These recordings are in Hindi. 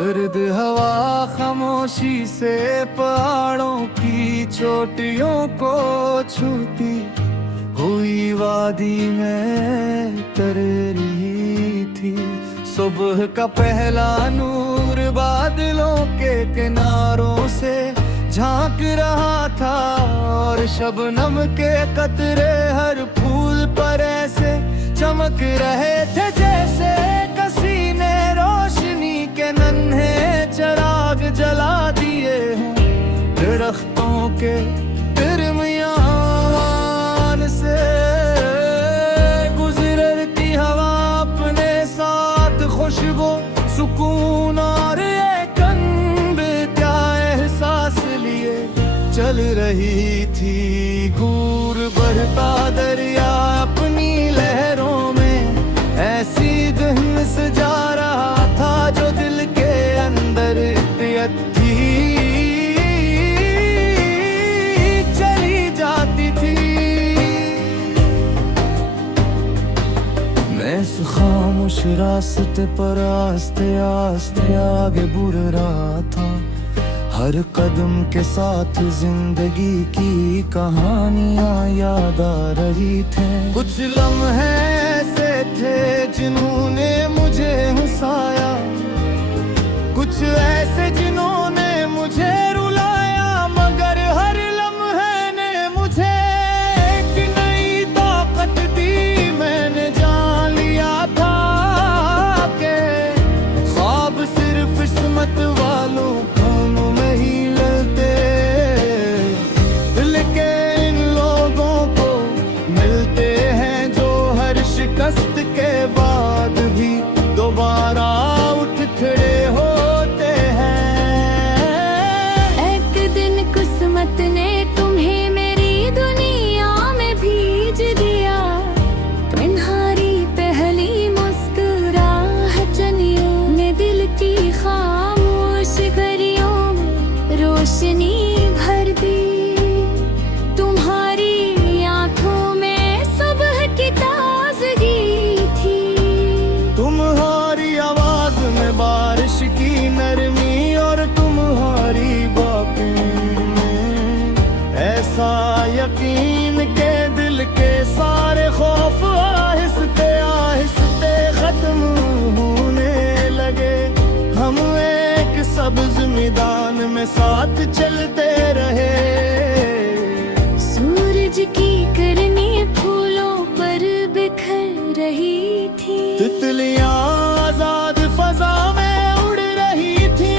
सर्द हवा खामोशी से पहाड़ों की चोटियों को छूती हुई वादी में तर रही थी। सुबह का पहला नूर बादलों के किनारों से झांक रहा था और शबनम के कतरे हर फूल पर ऐसे चमक रहे थे जैसे किसी ने रोशनी के नन्हे चिराग जला दिए हों। दरख्तों के दरमियान से गुजरती हवा अपने साथ खुशबू सुकून और एक क्या एहसास लिए चल रही थी। घूर बढ़ता दरिया अपनी लहरों में ऐसी धुन सजा रहा था जो दिल के अंदर थी चली जाती थी। मैं इस खामोश रास्ते पर आस्ते आस्ते आगे बढ़ रहा था। हर कदम के साथ जिंदगी की कहानियां याद आ रही थी। कुछ लम्हे ऐसे थे जिन्होंने मुझे हंसाया, कुछ ऐसे जिन्होंने मुझे रुलाया, मगर हर लम्हे ने मुझे एक नई ताकत दी। मैंने जान लिया था कि ख्वाब सिर्फ किस्मत वालों में ही मिलते, दिल के इन लोगों को मिलते हैं जो हर शिकस्त के बाद भी दोबारा उठ खड़े होते हैं। एक दिन किस्मत ने तुम्हें मेरी दुनिया में भेज दिया। तुम्हारी पहली मुस्कुराहट ने दिल की खामोश घड़ियों रोशनी भर दी। तुम्हारी आंखों में सुबह की ताजगी थी। तुम्हारी आवाज में बारिश की नरमी और तुम्हारी बातों में ऐसा यकीन के दिल के सारे खौफ आहिस्ते आहिस्ते खत्म होने लगे। हम एक सब्ज मैदान में साथ चलते रहे। सूरज की किरणें फूलों पर बिखर रही थी। तितलियां आजाद फजा में उड़ रही थी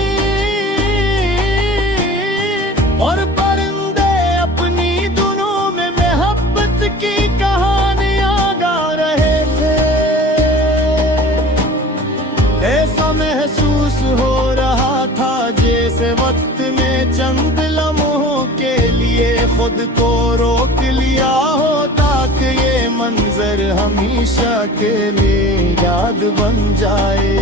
और परिंदे अपनी धुनों में मोहब्बत की कहानियां गा रहे थे। ऐसा महसूस हो रहा था जैसे वक्त में चंद लम्हों के लिए खुद को रोक लिया हो, ताकि ये मंजर हमेशा के लिए याद बन जाए।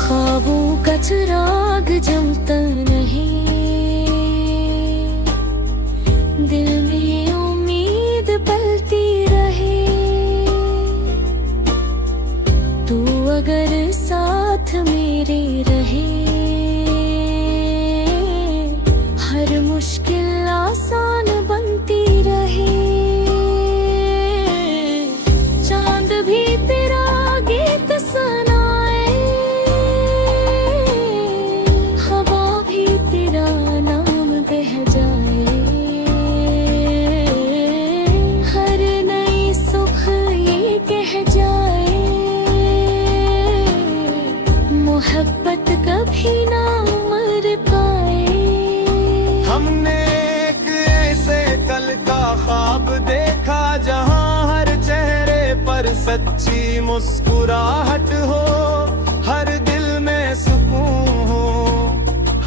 ख्वाबों का चिराग जमता नहीं, दिल में उम्मीद पलती रहे। तू अगर साथ मेरे रहे, हर मुश्किल आसान बनती रहे। चांद भी तेरा गीत सुनाए, हवा भी तेरा नाम बह जाए। हर नई सुबह ये कह जाए, मोहब्बत कभी ना मर पाए। हमने एक ऐसे कल का ख्वाब देखा जहां हर चेहरे पर सच्ची मुस्कुराहट हो, हर दिल में सुकून हो,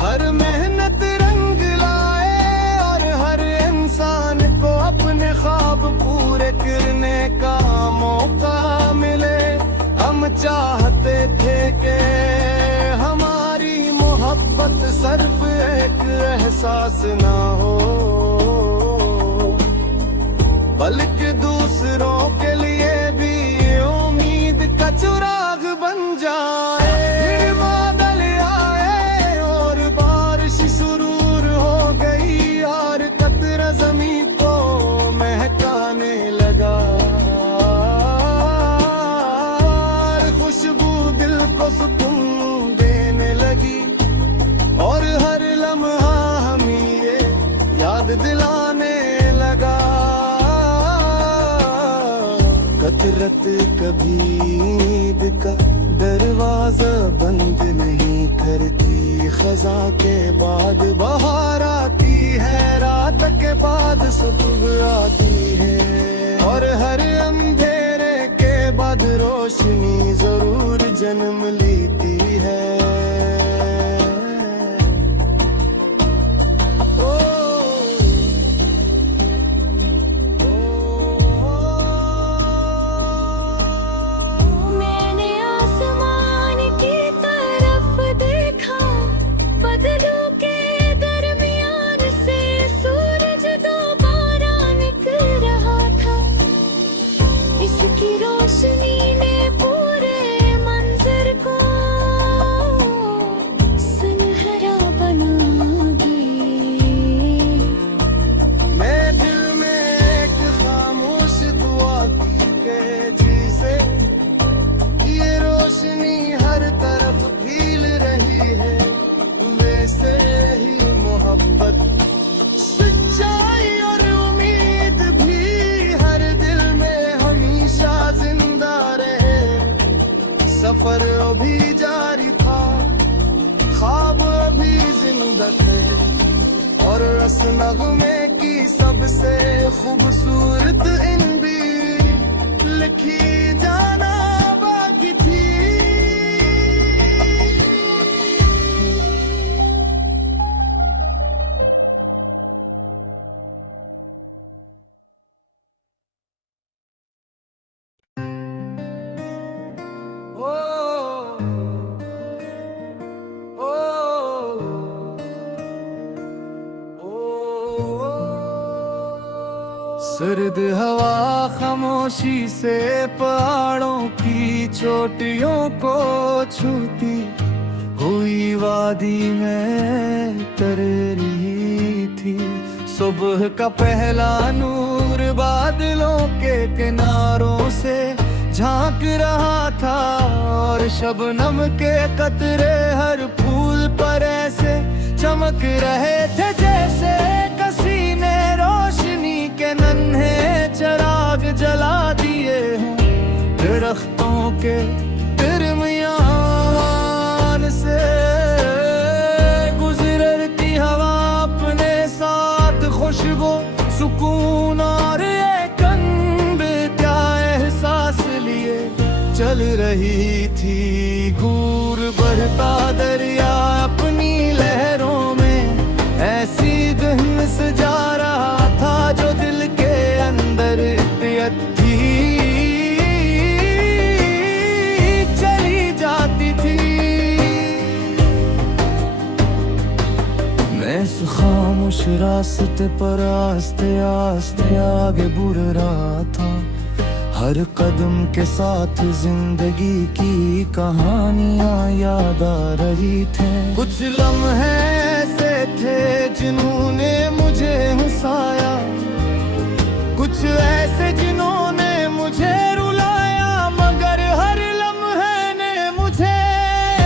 हर मेहनत रंग लाए और हर इंसान को अपने ख्वाब पूरे करने का मौका मिले। हम चाहते थे कि हमारी मोहब्बत सिर्फ एक एहसास ना हो, बल्कि दूसरों के लिए भी उम्मीद का चिराग बन जाए। फिर बादल आए और बारिश शुरू हो गई, और कतरा ज़मीं को महकाने लगा, खुशबू दिल को सुकून देने लगी, और हर लम्हा हमें ये याद दिलाने लगा। कतरत कभी ईद का दरवाजा बंद नहीं करती, खजा के बाद बहार आती है, रात के बाद सुबह आती है, और हर अंधेरे के बाद रोशनी जरूर जन्म लेती है। मैंने आसमान की तरफ देखा, बदलों के दरमियान से सूरज दोबारा निकल रहा था। इसकी रोशनी ने पूरे मंजर को सुनहरा बना दिया। मैं दिल में एक खामोश दुआ की के जिसे ये रोशनी हर तरफ फैल रही है, वैसे ही मोहब्बत, सच्चाई और उम्मीद भी हर दिल में हमेशा जिंदा रहे। सफर अभी जारी था, ख्वाब अभी जिंदा थे, और रस नगमे की सबसे खूबसूरत इन भी लिखी जाना बाकी थी। ओ, सर्द हवा खामोशी से पहाड़ों की चोटियों को छूती हुई वादी में तर रही थी। सुबह का पहला नूर बादलों के किनारों से झांक रहा था, और शबनम के कतरे हर फूल पर ऐसे चमक रहे थे जैसे किसी ने रोशनी के नन्हे चिराग जला दिए हों। दरख्तों के दरमियान से गुजरती हवा अपने साथ खुशबू, सुकून और एक क्या एहसास लिए चल रही थी। घूर बढ़ता दरिया अपनी लहरों में ऐसी धुन सजा रहा था, जो दिल के अंदर थी चली जाती थी। मैं इस खामोश रास्ते पर आस्ते आस्ते आगे बढ़ रहा था, हर कदम के साथ जिंदगी की कहानियां याद आ रही थे। कुछ लम्हे ऐसे थे जिन्होंने मुझे हंसाया, कुछ ऐसे जिन्होंने मुझे रुलाया, मगर हर लम्हे ने मुझे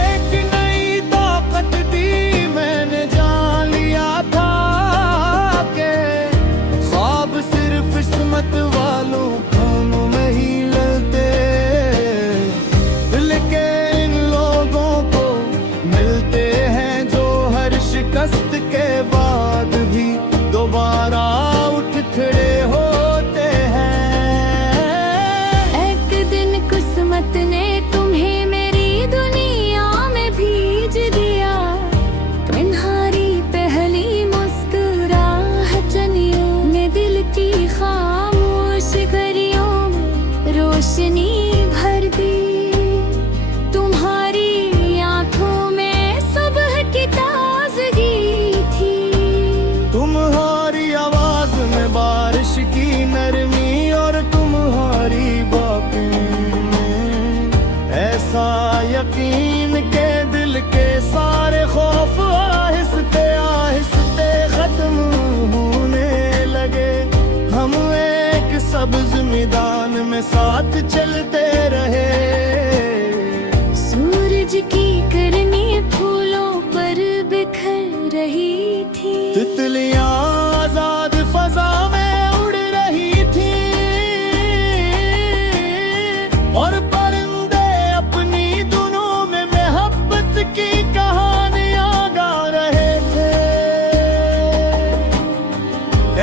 एक नई ताकत दी। मैंने जान लिया था कि ख्वाब सिर्फ किस्मत वालों में ही ललते, लेकिन इन लोगों को मिलते हैं जो हर शिकस्त के बाद भी में बारिश की नरमी और तुम्हारी बातें में ऐसा यकीन के दिल के सारे खौफ आहिस्ते आहिस्ते खत्म होने लगे। हम एक सब्ज मैदान में साथ चलते रहे। सूरज की किरणें फूलों पर बिखर रही थी। तितलियां आजाद फजा में उड़ रही थी और परिंदे अपनी धुनों में मोहब्बत की कहानियां गा रहे थे।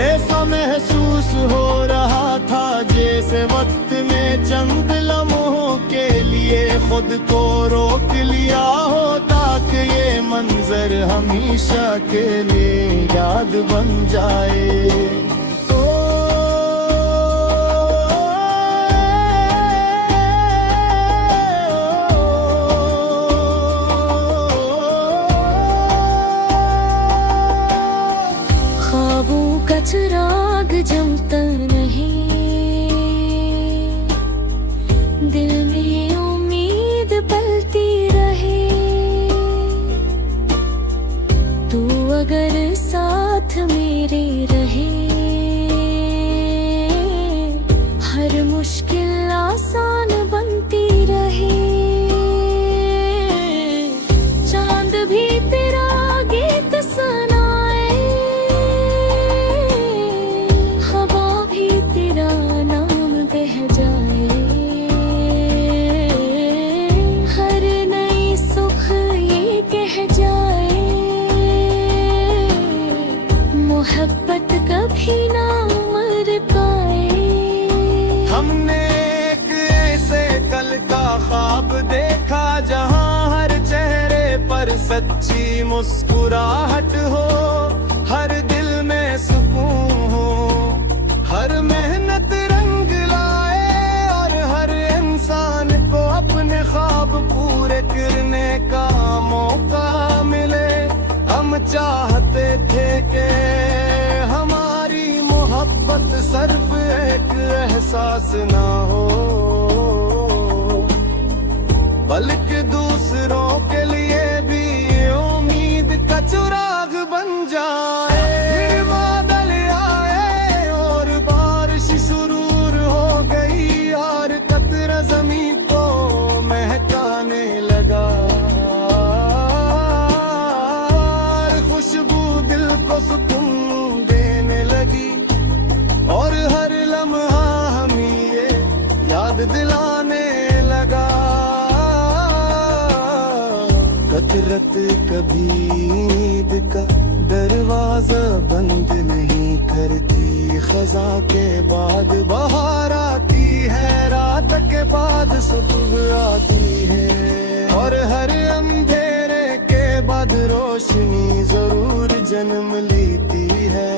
ऐसा महसूस हो रहा था जैसे वक्त में चंद लम्हों के लिए खुद को रोक लिया हो, ताकि ये मंजर हमेशा के लिए याद बन जाए। ख्वाबों का चिराग जमता नहीं, दिल में उम्मीद पलती रहे। तू अगर साथ मेरे रहे, हर मुश्किल आसान बनती रहे। चांद भी तेरा गीत सुनाए, हवा भी तेरा नाम बह जाए। हर नई सुख ये कह जाए, मोहब्बत कभी ना मर पाए। हमने एक ऐसे कल का ख्वाब देखा जहां हर चेहरे पर सच्ची मुस्कुराहट हो, हर दिल में सुकून हो, हर मेहनत रंग लाए और हर इंसान को अपने ख्वाब पूरे करने का मौका मिले। हम चाहते थे कि हमारी मोहब्बत सिर्फ एक एहसास ना हो, बल्कि दूसरों के लिए भी ये उम्मीद का चिराग बन जाए। फिर बादल आए और बारिश शुरू हो गई और कतरा जमीन को महकाने लगा। खुशबू दिल को सुकून देने लगी और हर लम्हा हमें ये याद दिलाने लगा। कदरत कभी ईद का दरवाजा बंद नहीं करती। खजा के बाद बहार आती है, रात के बाद सुबह आती है और हर अंधेरे के बाद रोशनी जरूर जन्म लेती है।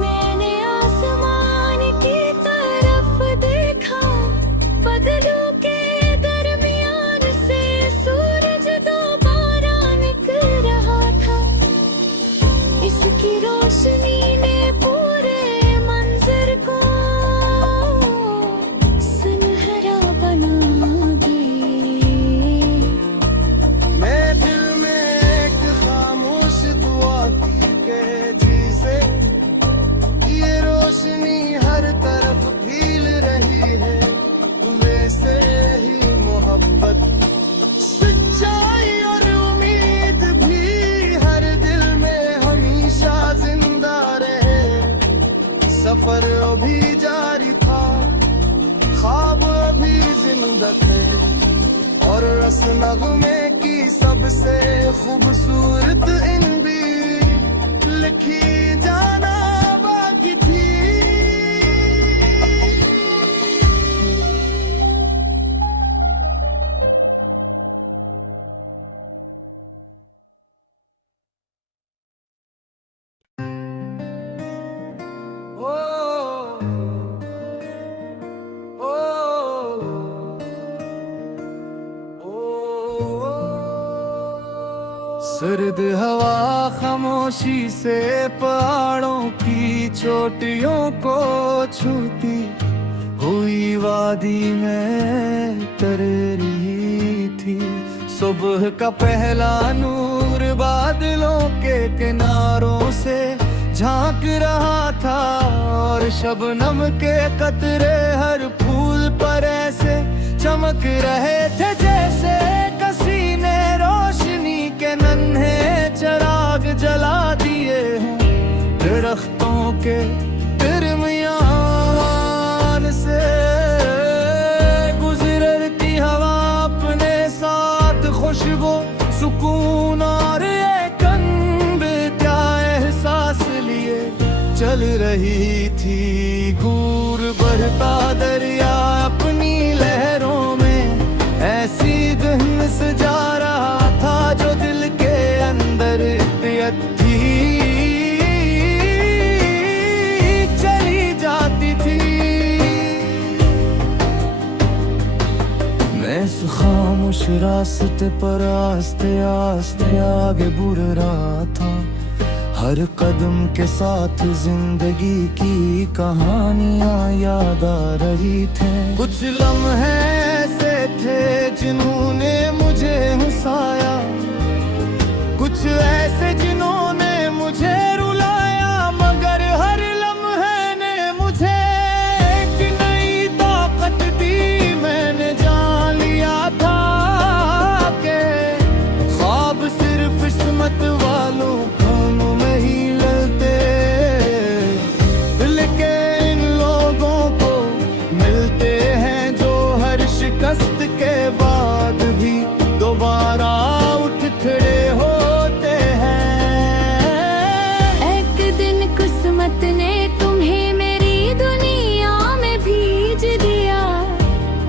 मैंने आसमान की तरफ देखा, बदलों के दरमियान से सूरज दोबारा निकल रहा था। इसकी रोशनी ने पूरे मंजर को सुनहरा बना दी। मैं दिल में एक खामोश दुआ की के जिसे ये रोशनी हर तरफ फैल रही है, वैसे ही मोहब्बत सच्चाई और उम्मीद भी हर दिल में हमेशा जिंदा रहे। सफर अभी जारी था, ख्वाब अभी जिंदा थे और रस नगमे की सबसे खूबसूरत इन भी लिखी जाना बाकी थी। ओ, ओ, सर्द हवा खामोशी से पहाड़ों की चोटियों को छूती हुई वादी में तर रही थी। सुबह का पहला नूर बादलों के किनारों से झांक रहा था और शबनम के कतरे हर फूल पर ऐसे चमक रहे थे जैसे किसी ने रोशनी के नन्हे चिराग जला दिए हों। दरख्तों के दरमियान से गुजरती हवा अपने साथ खुशबू सुकून और एक क्या एहसास लिए चल रही थी। घूर बढ़ता दरिया अपनी लहरों में ऐसी धुन सजा रहा था जो दिल के अंदर थी चली जाती थी। मैं इस खामोश रास्ते पर आस्ते आस्ते आगे बढ़ रहा था। हर कदम के साथ जिंदगी की कहानियां याद आ रही थे। कुछ लम्हे ऐसे थे जिन्होंने मुझे हंसाया, कुछ ऐसे जिन्होंने मुझे रुलाया, मगर हर लम्हे ने मुझे एक नई ताकत दी। मैंने जान लिया था कि ख्वाब सिर्फ किस्मत वालों में ही ललते, दिल के इन लोगों को मिलते हैं जो हर शिकस्त के बाद भी दोबारा उठ खड़े होते हैं। एक दिन किस्मत ने तुम्हें मेरी दुनिया में भेज दिया।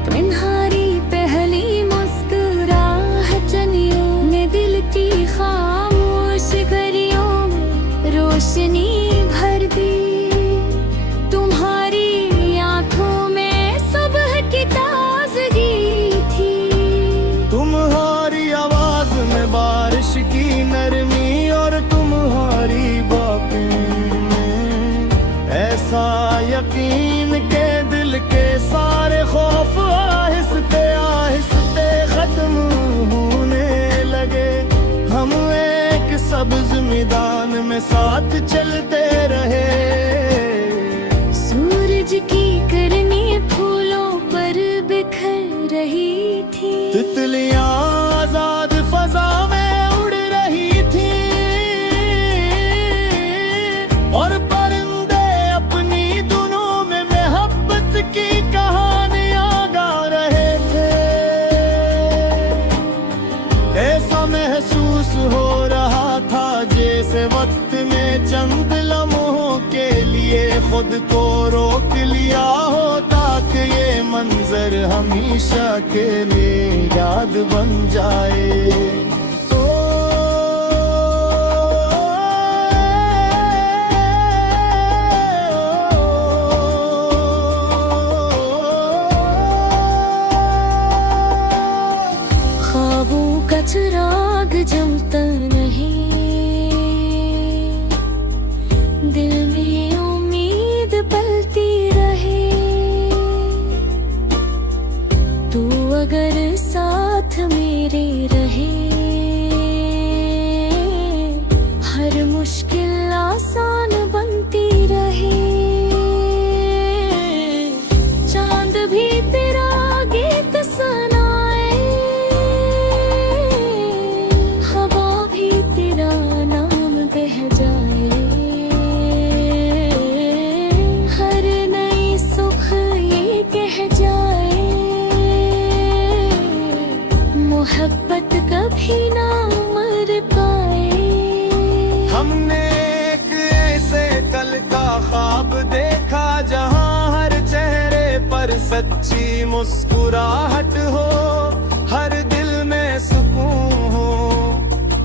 तुम्हारी पहली मुस्कुराहटनियों ने दिल की खामोश गरियों में रोशनी भर दी। तुम्हारी आंखों में सुबह की ताजगी थी। तुम्हारी आवाज में बारिश की नरमी और तुम्हारी बातों में ऐसा यकीन के दिल के सारे खौफ आहिस्ते आहिस्ते खत्म होने लगे। हम एक सब्ज मैदान में साथ चलते रहे। सूरज की किरणें फूलों पर बिखर रही थी। तितलियां आजाद फजा में उड़ रही थी और परिंदे अपनी धुनों में मोहब्बत की कहानियां गा रहे थे। ऐसा महसूस हो रहा था जैसे वक्त में चंद लम्हों के लिए खुद को रोक लिया हो, ताकि ये मंजर हमेशा के लिए याद बन जाए। ख्वाबों का चिराग जमता नहीं, दिल में उम्मीद पलती रहे। तू अगर साथ मेरे रहे, हर मुश्किल आसान बनती रहे। चांद भी तेरा गीत सुनाए, हवा भी तेरा नाम बह जाए। हर नई सुख ये कह जाए, मोहब्बत कभी ना मर पाए। हमने एक ऐसे कल का ख्वाब देखा जहां हर चेहरे पर सच्ची मुस्कुराहट हो, हर दिल में सुकून हो,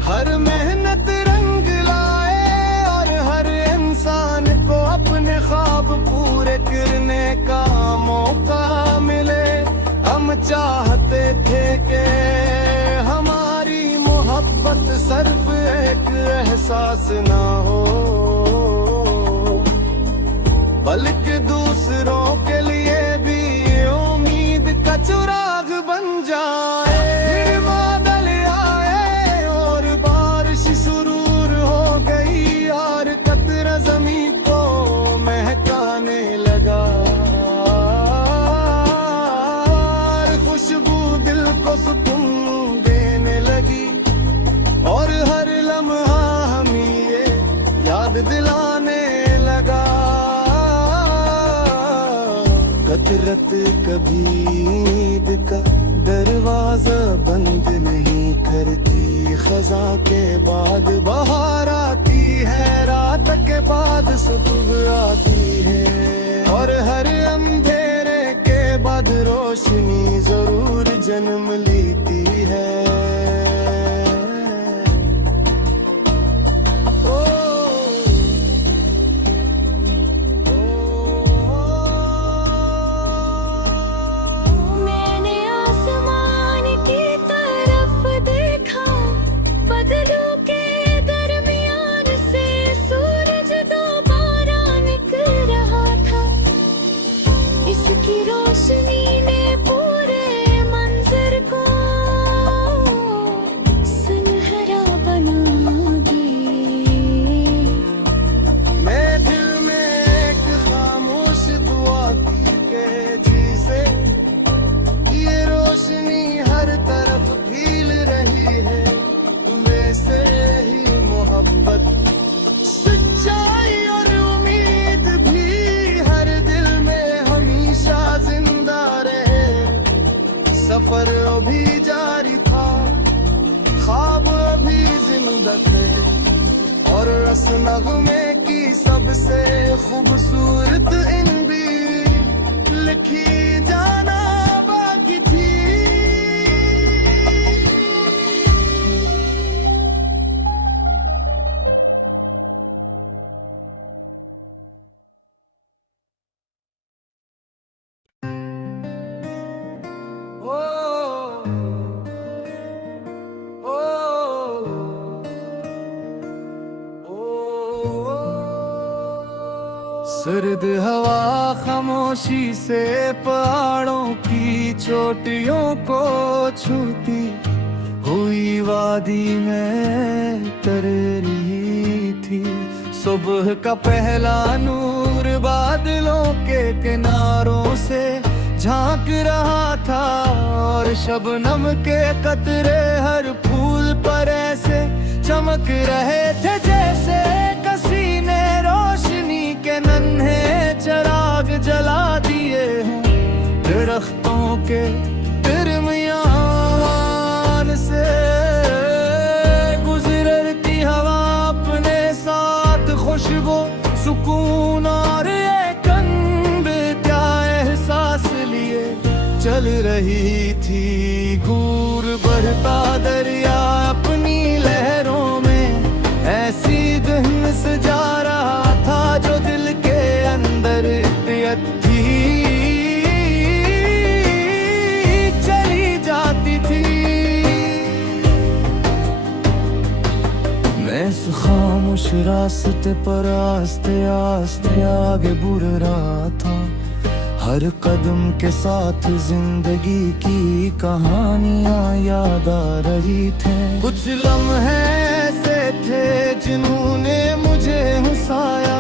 हर मेहनत रंग लाए और हर इंसान को अपने ख्वाब पूरे करने का मौका मिले। हम चाहते थे कि हमारी मोहब्बत सिर्फ एहसास ना हो, बल्कि दूसरों के लिए भी ये उम्मीद का चिराग बन जाए। फिर बादल आए और बारिश शुरू हो गई, यार कतरा ज़मीं को महकाने लगा, खुशबू दिल को सुकून देने लगी, और हर लम्हा हमें ये याद दिलाने लगा। कदरत कभी ईद का दरवाजा बंद नहीं करती, खजा के बाद बहार आती है, रात के बाद सुबह आती है, और हर अंधेरे के बाद रोशनी जरूर जन्म लेती है। मैंने आसमान की तरफ देखा, बदलों के दरमियान से सूरज दोबारा निकल रहा था। इसकी रोशनी ने पूरे मंजर को सुनहरा बना दी। मैं दिल में एक खामोश दुआ की के जिसे ये रोशनी हर तरफ फैल रही है, वैसे ही मोहब्बत, सच्चाई और उम्मीद भी हर दिल में हमेशा जिंदा रहे। सफर अभी जारी था, ख्वाब अभी जिंदा थे, और रस नगमे की सबसे खूबसूरत इन भी लिखी जाना बाकी थी। ओ, ओ, ओ, सर्द हवा खामोशी से पहाड़ों की चोटियों को छूती हुई वादी में तर रही थी। सुबह का पहला नूर बादलों के किनारों से झांक रहा था, और शबनम के कतरे हर फूल पर ऐसे चमक रहे थे जैसे किसी ने रोशनी के नन्हे चिराग जला दिए हों। दरख्तों के दरमियान से गुजरती हवा अपने साथ खुशबू, सुकून और एक क्या एहसास लिए चल रही थी। घूर बढ़ता दरिया अपनी लहरों में ऐसी धुन सजा रहा था, जो दिल के अंदर थी चली जाती थी। मैं इस खामोश रास्ते पर आस्ते आस्ते आगे बढ़ रहा था, हर कदम के साथ जिंदगी की कहानियां याद आ रही थे। कुछ लम्हे ऐसे थे जिन्होंने मुझे हंसाया,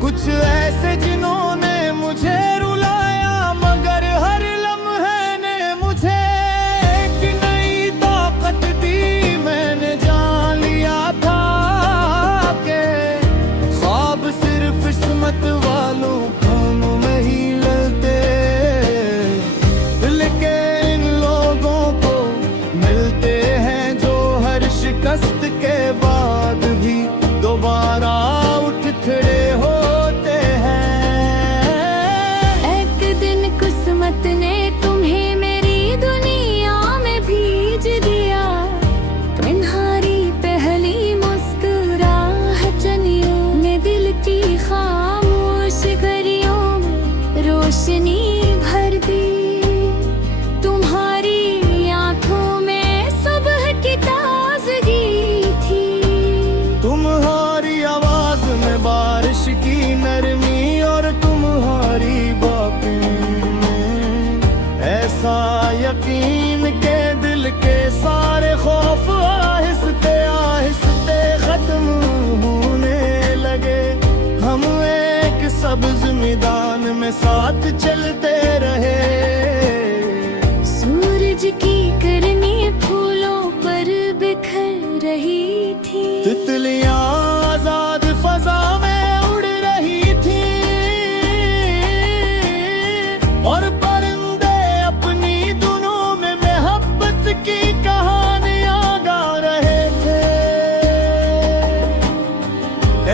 कुछ ऐसे जिन्होंने मुझे रुलाया, मगर हर लम्हे ने मुझे एक नई ताकत दी। मैंने जान लिया था कि ख्वाब सिर्फ किस्मत वालों में ही ललते, दिल के इन लोगों को मिलते हैं जो हर शिकस्त के बाद भी दोबारा उठ खड़े होते हैं। ऐसा यकीन के दिल के सारे खौफ आहिस्ते आहिस्ते खत्म होने लगे। हम एक सब्ज मैदान में साथ चलते रहे। सूरज की किरणें फूलों पर बिखर रही थी। तितलियां आजाद फजा में उड़ रही थी और परिंदे अपनी धुनों में मोहब्बत की कहानियां गा रहे थे।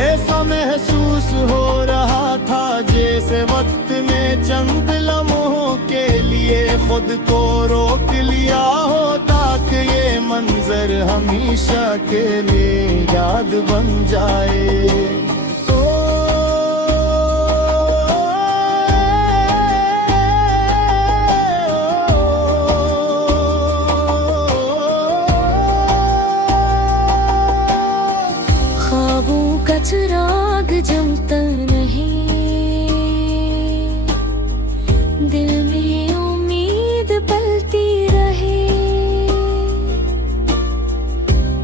ऐसा महसूस हो रहा था जैसे वक्त में चंद लम्हों के लिए खुद को रोक लिया हो, ताकि ये मंजर हमेशा के लिए याद बन जाए। ख्वाबों का चिराग जमता नहीं, दिल में उम्मीद पलती रहे।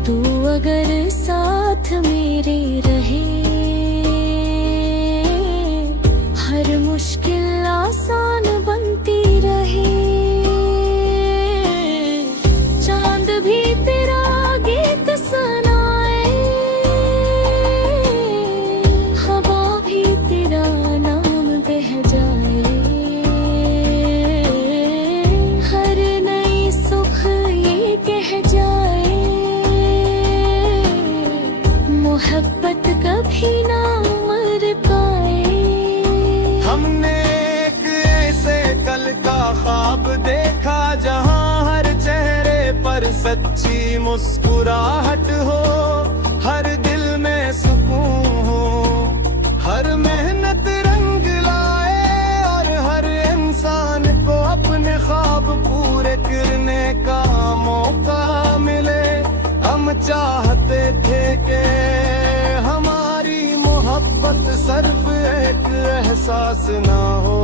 तू अगर साथ मेरे रहे, हर मुश्किल आसान बनती रहे। चांद भी तेरा गीत सुनाए, हवा भी तेरा नाम बह जाए। हर नई सुख ये कह जाए, मोहब्बत कभी ना मर पाए। हमने एक ऐसे कल का ख्वाब देखा जहां हर चेहरे पर सच्ची मुस्कुराहट हो, हर दिल में सुकून हो, हर मेहनत रंग लाए और हर इंसान को अपने ख्वाब पूरे करने का मौका मिले। हम चाहते थे कि हमारी मोहब्बत सिर्फ एक एहसास ना हो,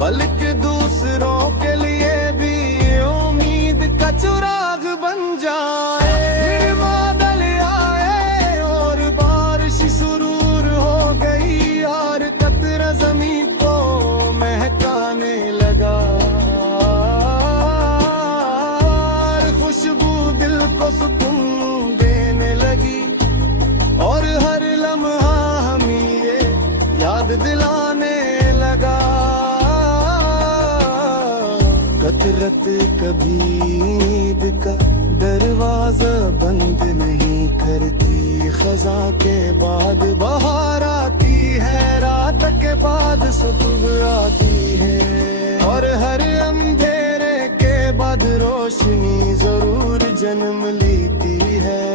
बल्कि दूसरों के लिए भी उम्मीद का चिराग बन जाए। फिर बादल आए और बारिश शुरू हो गई और कतरा ज़मीं को महकाने लगा। खुशबू दिल को सुकून देने लगी और हर लम्हा हमें ये याद दिलाने लगा। कतरत कभी ईद का दरवाजा बंद नहीं करती। खजा के बाद बहार आती है, रात के बाद सुबह आती है और हर अंधेरे के बाद रोशनी जरूर जन्म लेती है।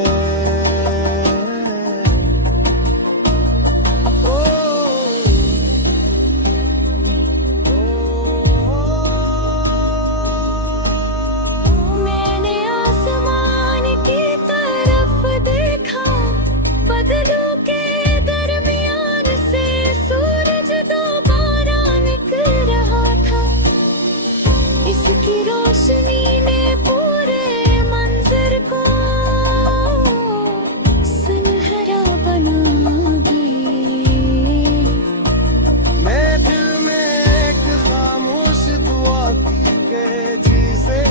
मैंने आसमान की तरफ देखा, बदलों के दरमियान से सूरज दोबारा निकल रहा था। इसकी रोशनी ने पूरे मंजर को सुनहरा बना दिया। मैं दिल में एक खामोश दुआ की के जिसे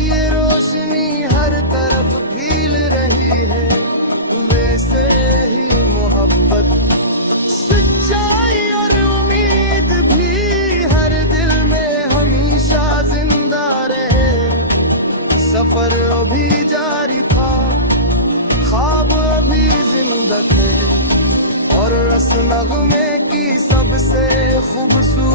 ये रोशनी हर तरफ फैल रही है, वैसे ही मोहब्बत, सच्चाई और उम्मीद भी हर दिल में हमेशा जिंदा रहे। सफर अभी जारी था, ख्वाब अभी जिंदा थे और रस नगमे की सबसे खूबसूरत